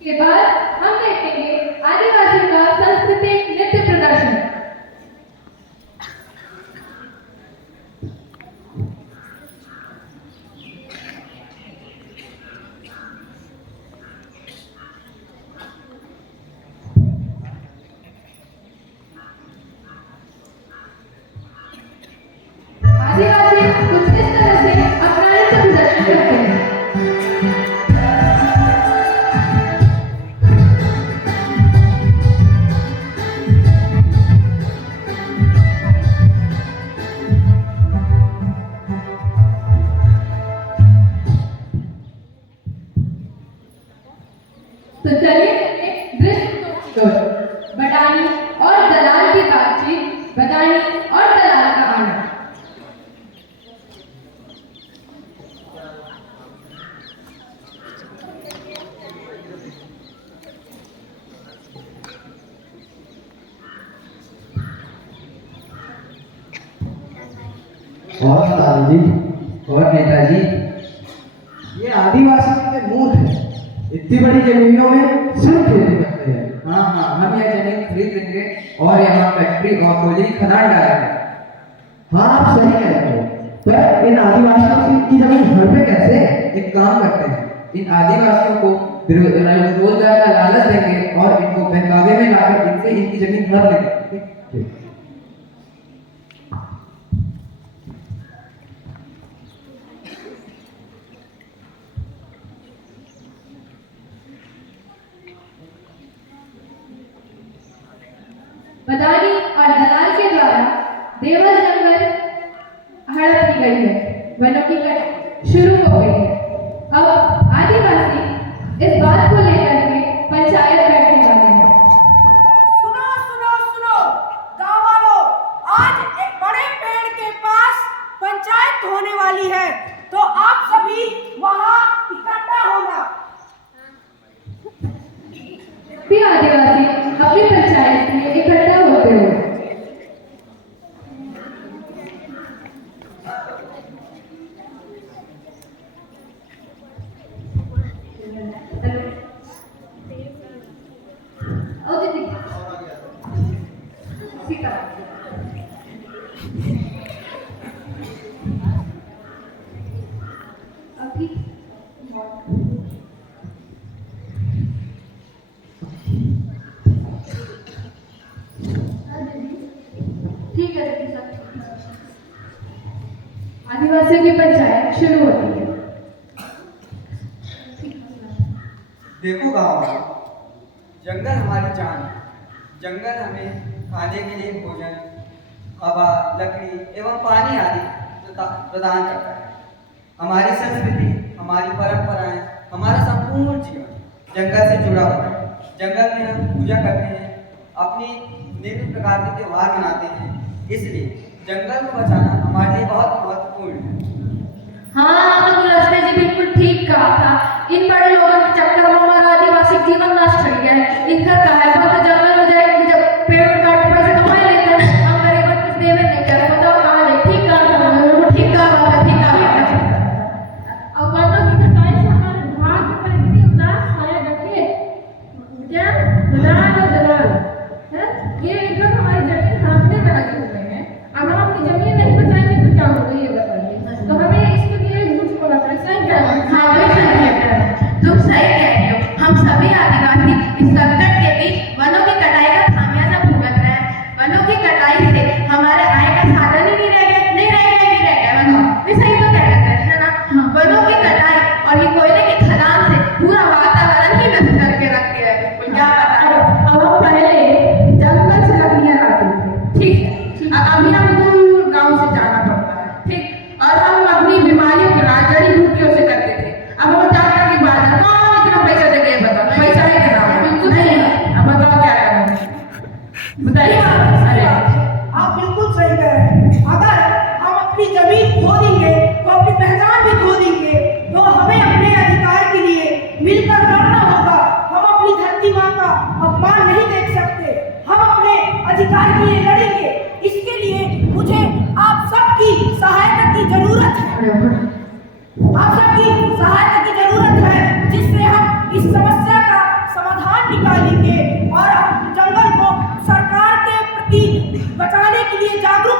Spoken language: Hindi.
इसके बाद हम देखेंगे आदिवासियों का सांस्कृतिक नृत्य प्रदर्शन। आदिवासी कुछ इस तरह से अपना नृत्य प्रदर्शन करते हैं। तो चलिए दृश्य बटानी और दलाल की बातचीत, बटानी और दलाल का आना। और जी और नेताजी, ये आदिवासियों के मूल है। इतनी बड़ी जमीनों में सिर्फ खेती करते हैं। हाँ हाँ, हम यह जमीन खरीद लेंगे और यहाँ फैक्ट्री और कोयले की खदान डालेंगे। हाँ, आप सही कह रहे हो। पर इन आदिवासियों की जमीन घर पे कैसे? एक काम करते हैं, इन आदिवासियों को रोजगार का लालच देंगे और इनको बहकावे में लाकर इनसे इनकी जमीन भर लेंगे। बटानी और दलाल के द्वारा देवल जंगल हड़प की गई है, वनों की कटाई शुरू हो गई है। अब आदिवासी इस बात को लेकर के पंचायत बैठने वाले हैं। सुनो सुनो सुनो गाँव वालों, आज एक बड़े पेड़ के पास पंचायत होने वाली है, तो आप सभी वहाँ इकट्ठा होना। भी आदिवासी अपनी पंचायत में इकट्ठा होते हुए ठीक है दीदी, सब आदिवासियों की पंचायत शुरू होती है। देखो गाँव वालों, जंगल हमारी जान है। जंगल हमें खाने के लिए भोजन, हवा, लकड़ी एवं पानी आदि प्रदान करता है। हमारी संस्कृति, हमारी परंपराएं, हमारा संपूर्ण जीवन जंगल से जुड़ा हुआ है। जंगल में हम पूजा करते हैं, अपनी निम्न प्रकार के त्योहार मनाते हैं। इसलिए जंगल को बचाना हमारे लिए बहुत महत्वपूर्ण है। हाँ, तो गुलस्ते जी बिल्कुल ठीक कहा था। इन बड़े लोगों के चक्कर में हमारा आदिवासी जीवन नष्ट हो गया है। इनका कहा तो जंगल हो जाएगी, जब पेड़ काट पैसे कमा लेते हैं, हम गरीब कुछ देवे नहीं कर बताओ कहाँ जाए। ठीक कहा, ठीक कहा, ठीक कहा। और वनों की कटाई से हमारे भाग पर इतनी उदास छाया रखिए क्या दलाल और दलाल है, ये लोग हमारी जमीन हाँकने में लगे हुए हैं। अब हम अपनी जमीन नहीं बचाएंगे तो क्या होगा ये बताइए। तो हमें इसके लिए कुछ बोला था, सही कह रहे हैं। हाँ, तुम सही कह रहे हो। हम सभी आदिवासी इस संकट के बीच वनों की कटाई का खामियाजा भुगत रहे हैं। वनों की कटाई से हमारे आय का साधन ही नहीं रह गया, नहीं रह गया, बताओ। मैं सही तो कह रहे है ना? वनों की कटाई और ये कोयले की खदान से पूरा वातावरण ही नष्ट करके रख दिया है। क्या पता। अब हम पहले जंगल से लकड़ियाँ लाते थे, ठीक है। अभी हम दूर गांव से जाना पड़ता है, ठीक। और हम अपनी बीमारियों के इलाज जड़ी बूटियों से करते थे। अब हम डॉक्टर की बात है, कौन इतना पैसा देके बताओ, पैसा ही देना बिल्कुल नहीं। अब बताओ क्या करना है, बताइए। आप बिल्कुल सही कह रहे हैं। अगर हम अपनी जमीन खो देंगे तो अपनी पहचान भी खो देंगे, तो हमें अपने अधिकार के लिए मिलकर लड़ना होगा। हम अपनी धरती माँ का अपमान नहीं देख सकते, हम अपने अधिकार के लिए लड़ेंगे। इसके लिए मुझे आप सबकी सहायता की जरूरत गलत है। आप सबकी सहायता की जरूरत है, जिससे हम इस समस्या का समाधान निकालेंगे और हम जंगल को सरकार के प्रति बचाने के लिए जागरूक